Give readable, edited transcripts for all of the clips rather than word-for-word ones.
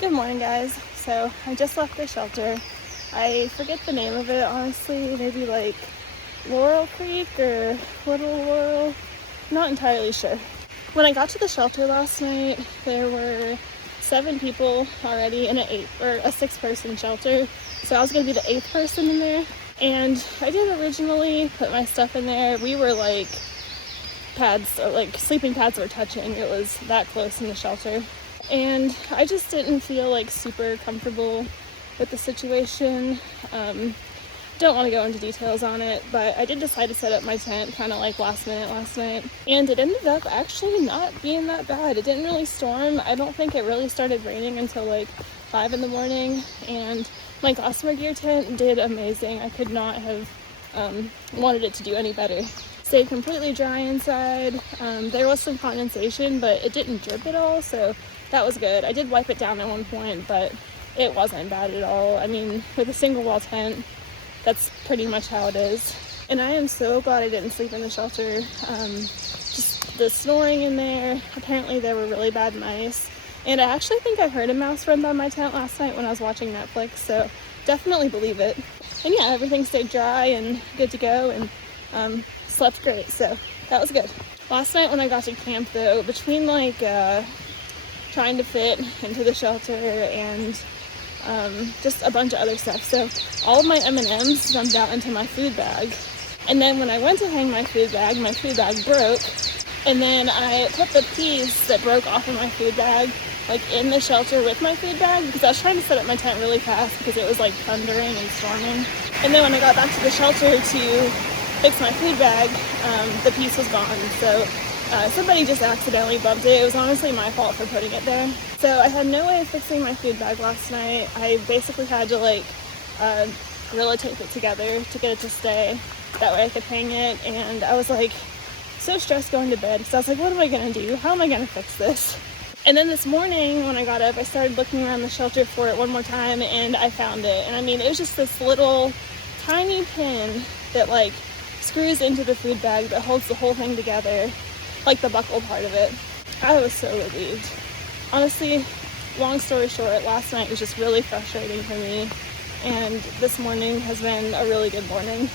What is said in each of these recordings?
Good morning, guys. So I just left the shelter. I forget the name of it, honestly. Maybe like Laurel Creek or Little Laurel. Not entirely sure. When I got to the shelter last night, there were 7 people already in a 6-person shelter. So I was gonna be the 8th person in there. And I did originally put my stuff in there. We were like sleeping pads were touching. It was that close in the shelter. And I just didn't feel like super comfortable with the situation. Don't want to go into details on it, but I did decide to set up my tent kind of like last minute last night. And it ended up actually not being that bad. It didn't really storm. I don't think it really started raining until like 5 in the morning. And my Gossamer Gear tent did amazing. I could not have wanted it to do any better. Stayed completely dry inside. There was some condensation, but it didn't drip at all, so that was good. I did wipe it down at one point, but it wasn't bad at all. I mean, with a single wall tent, that's pretty much how it is. And I am so glad I didn't sleep in the shelter. Just the snoring in there. Apparently there were really bad mice. And I actually think I heard a mouse run by my tent last night when I was watching Netflix, so definitely believe it. And yeah, everything stayed dry and good to go, and slept great, so that was good. Last night when I got to camp though, between like trying to fit into the shelter and just a bunch of other stuff, so all of my M&Ms dumped out into my food bag. And then when I went to hang my food bag broke, and then I put the piece that broke off of my food bag like in the shelter with my food bag, because I was trying to set up my tent really fast because it was like thundering and storming. And then when I got back to the shelter to fix my food bag, the piece was gone. So somebody just accidentally bumped it. It was honestly my fault for putting it there. So I had no way of fixing my food bag last night. I basically had to like Gorilla tape it together to get it to stay. That way I could hang it. And I was like so stressed going to bed because I was like, what am I gonna do? How am I gonna fix this? And then this morning when I got up, I started looking around the shelter for it one more time, and I found it. And I mean, it was just this little tiny pin that like screws into the food bag that holds the whole thing together, like the buckle part of it. I was so relieved. Honestly, long story short, last night was just really frustrating for me, and this morning has been a really good morning.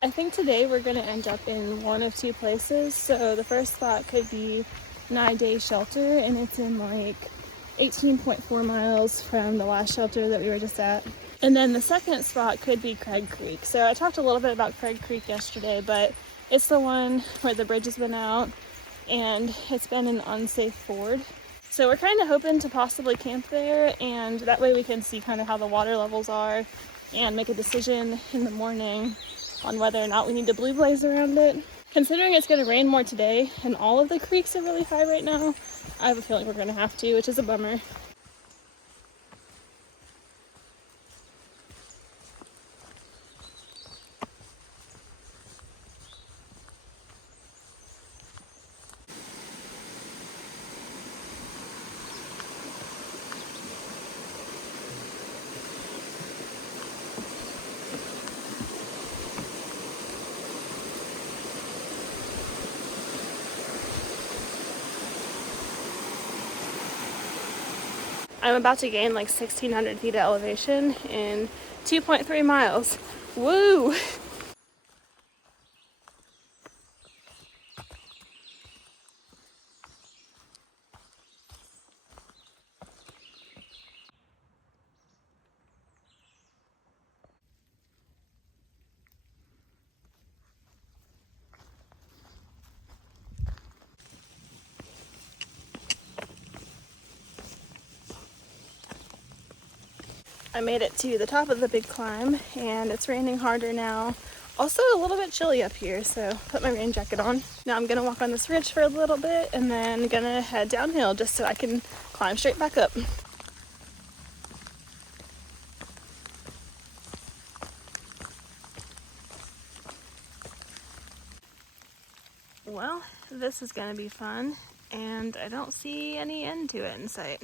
I think today we're going to end up in one of 2 places. So the first spot could be Niday Shelter, and it's in like 18.4 miles from the last shelter that we were just at. And then the second spot could be Craig Creek. So I talked a little bit about Craig Creek yesterday, but it's the one where the bridge has been out and it's been an unsafe ford. So we're kind of hoping to possibly camp there, and that way we can see kind of how the water levels are and make a decision in the morning on whether or not we need to blue blaze around it. Considering it's going to rain more today and all of the creeks are really high right now, I have a feeling we're going to have to, which is a bummer. I'm about to gain like 1,600 feet of elevation in 2.3 miles. Woo! I made it to the top of the big climb, and it's raining harder now. Also a little bit chilly up here, so put my rain jacket on. Now I'm gonna walk on this ridge for a little bit and then gonna head downhill just so I can climb straight back up. Well, this is gonna be fun, and I don't see any end to it in sight.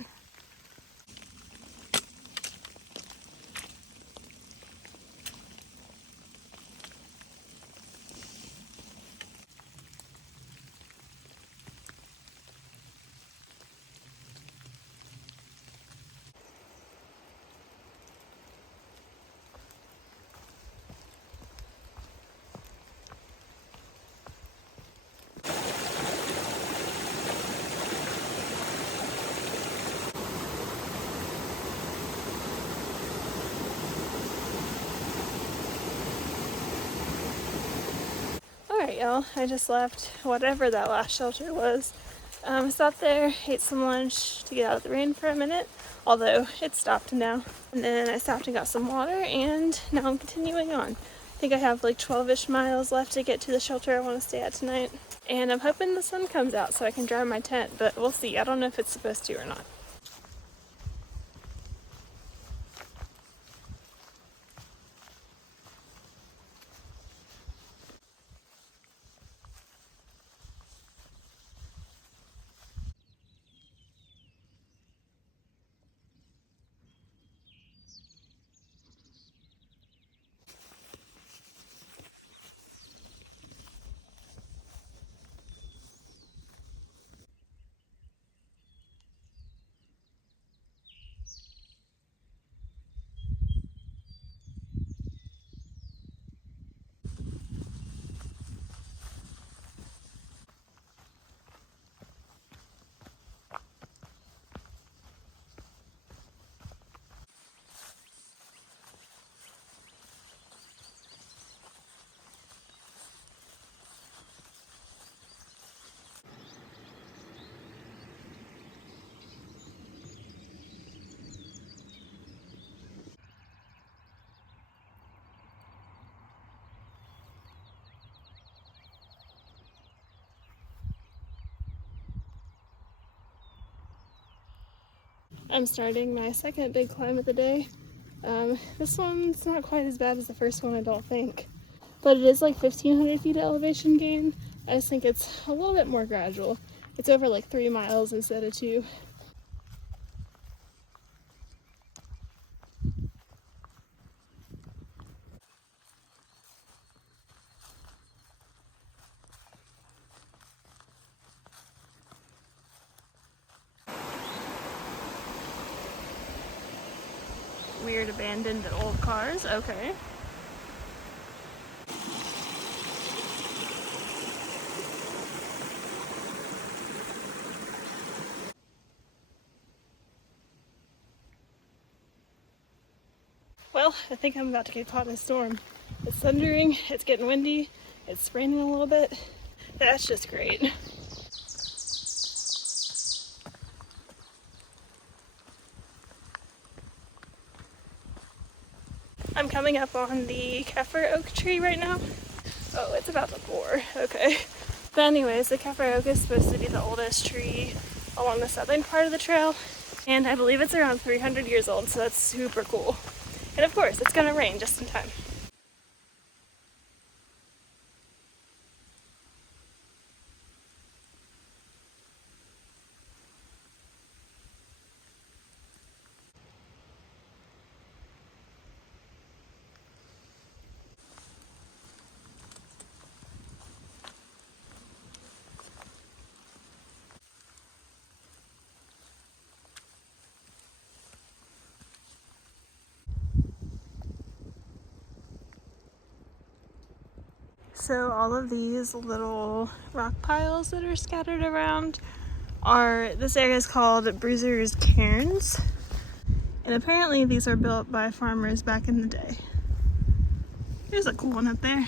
Alright, y'all, I just left whatever that last shelter was. I stopped there, ate some lunch to get out of the rain for a minute, although it stopped now. And then I stopped and got some water, and now I'm continuing on. I think I have like 12-ish miles left to get to the shelter I want to stay at tonight. And I'm hoping the sun comes out so I can dry my tent, but we'll see. I don't know if it's supposed to or not. I'm starting my second big climb of the day. This one's not quite as bad as the first one, I don't think. But it is like 1,500 feet of elevation gain. I just think it's a little bit more gradual. It's over like 3 miles instead of 2. Weird abandoned old cars, okay. Well, I think I'm about to get caught in a storm. It's thundering, it's getting windy, it's raining a little bit. That's just great. I'm coming up on the Keffer oak tree right now. Oh, it's about to pour. Okay. But anyways, the Keffer oak is supposed to be the oldest tree along the southern part of the trail. And I believe it's around 300 years old, so that's super cool. And of course, it's gonna rain just in time. So all of these little rock piles that are scattered around this area is called Bruiser's Cairns. And apparently these are built by farmers back in the day. There's a cool one up there.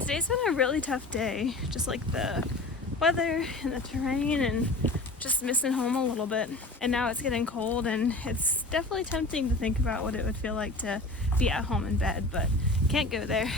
Today's been a really tough day, just like the weather and the terrain and just missing home a little bit. And now it's getting cold and it's definitely tempting to think about what it would feel like to be at home in bed, but can't go there.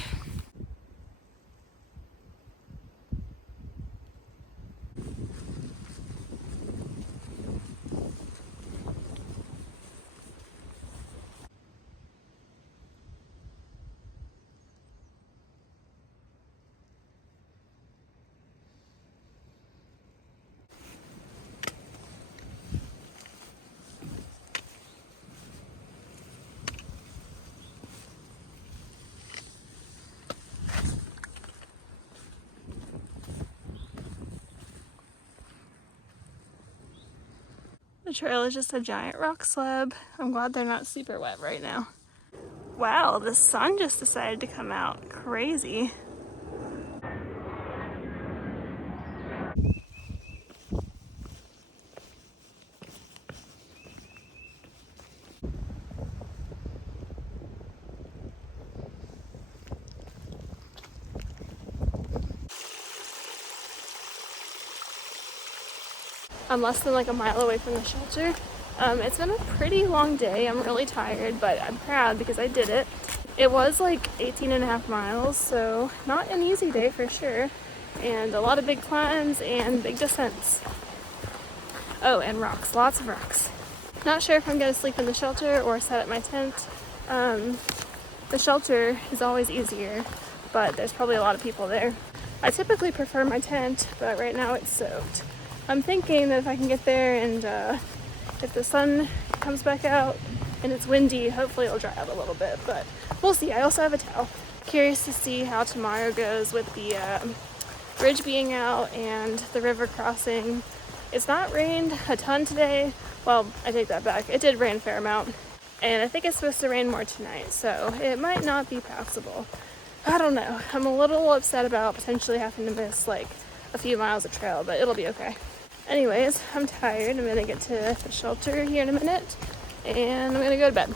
The trail is just a giant rock slab. I'm glad they're not super wet right now. Wow, the sun just decided to come out. Crazy. I'm less than like a mile away from the shelter. It's been a pretty long day. I'm really tired, but I'm proud because I did it. It was like 18.5 miles, so not an easy day for sure. And a lot of big climbs and big descents. Oh, and rocks, lots of rocks. Not sure if I'm gonna sleep in the shelter or set up my tent. The shelter is always easier, but there's probably a lot of people there. I typically prefer my tent, but right now it's soaked. I'm thinking that if I can get there and if the sun comes back out and it's windy, hopefully it'll dry out a little bit, but we'll see. I also have a towel. Curious to see how tomorrow goes with the bridge being out and the river crossing. It's not rained a ton today. Well, I take that back. It did rain a fair amount, and I think it's supposed to rain more tonight, so it might not be passable. I don't know. I'm a little upset about potentially having to miss like a few miles of trail, but it'll be okay. Anyways, I'm tired. I'm gonna get to the shelter here in a minute, and I'm gonna go to bed.